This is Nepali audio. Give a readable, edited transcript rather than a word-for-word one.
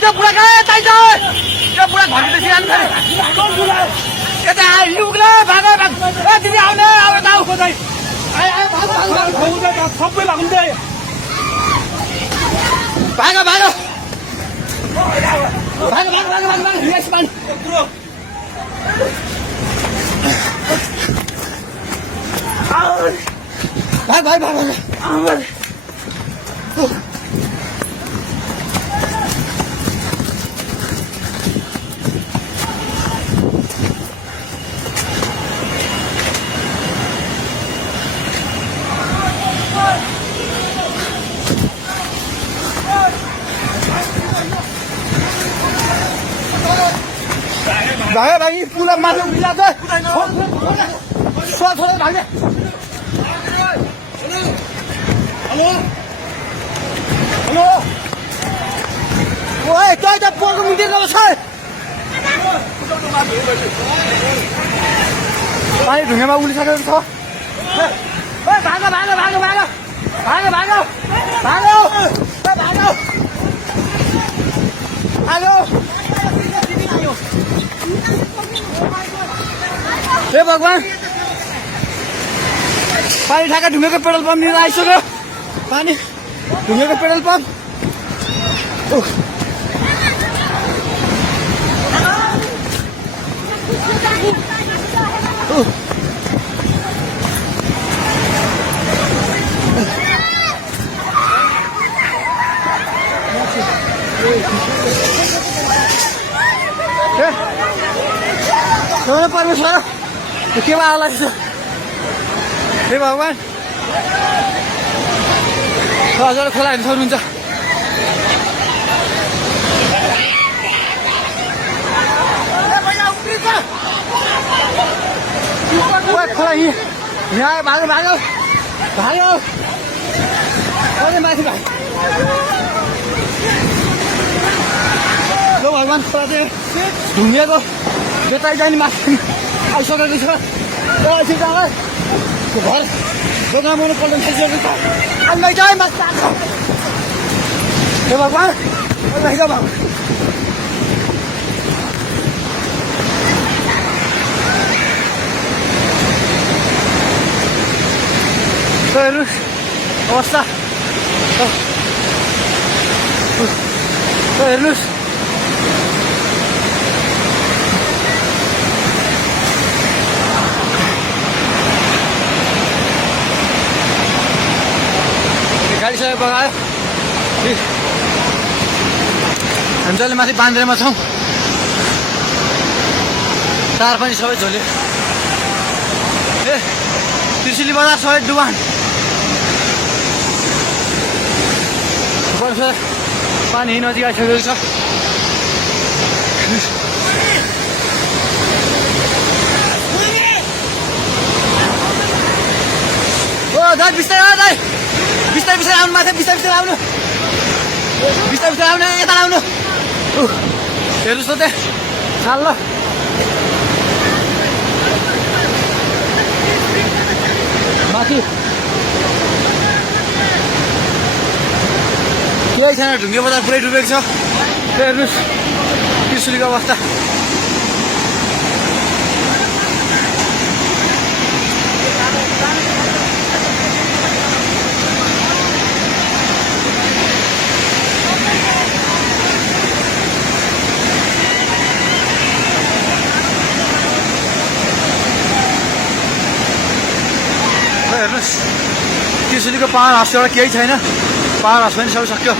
त्यो बुढा कहाँ चाहिन्छ त्यो बुढा घरदेखि जानु यता युगले भागो दिदी आउने आउने गाउँ खोज्दै सबै भाग्दै भागो भागो भागो भागो भागो भागो भागो यस पानी भाग भाग भाग भाग भागे भागी पुला माथि उभिला छ छोरा भाग्ने हेलो हेलो ओए तै त पोको मिटिङ गर्छ पानी ढुङ्गामा उलिसकेको छ ओए भागो भागो भागो भागो भागो भागो भागो भागो हेलो हे भगवान पानी ठाका ढुङ्गेको पेट्रोल पम्प लिएर आइसक्यो पानी ढुङ्गेको पेट्रोल पम्प परमेश्वर के आला हे भगवान हजुर खोला हेर्नु सक्नुहुन्छ खोला यहाँ भागो भागो भागो अझै माथि भाइ भगवान खोला चाहिँ ढुङ्गेको बेताइ जाने माथि आइसकेको छ घर दोकान बनाउनु पल्ट खाइसकेको छ अन्य जाए माथि हे भगवान भगवान हेर्नुहोस् अवस्था हेर्नुहोस् गाडी सबै बगायो हामी जहिले माथि बान्द्रेमा छौँ तार पनि सबै झोल्यो ए त्रिशुली बजार सबै डुबान पानी नजिक आइसकेको छ ओ दाइ बिस्तारै दाइ बिस्तारै बिस्तारै आउनु माथि बिस्तारै बिस्तारै आउनु बिस्तारै बिस्तारै आउनु यता आउनु हेर्नुहोस् त त्यहाँ खाल ल माथि केही छैन ढुङ्गे बजार पुरै डुबेको छ हेर्नुहोस् त्रिशुलीको अवस्था हेर्नुहोस् त्रिशुलीको पावर हाउस एउटा केही छैन पावर हाउस पनि सबै सक्यो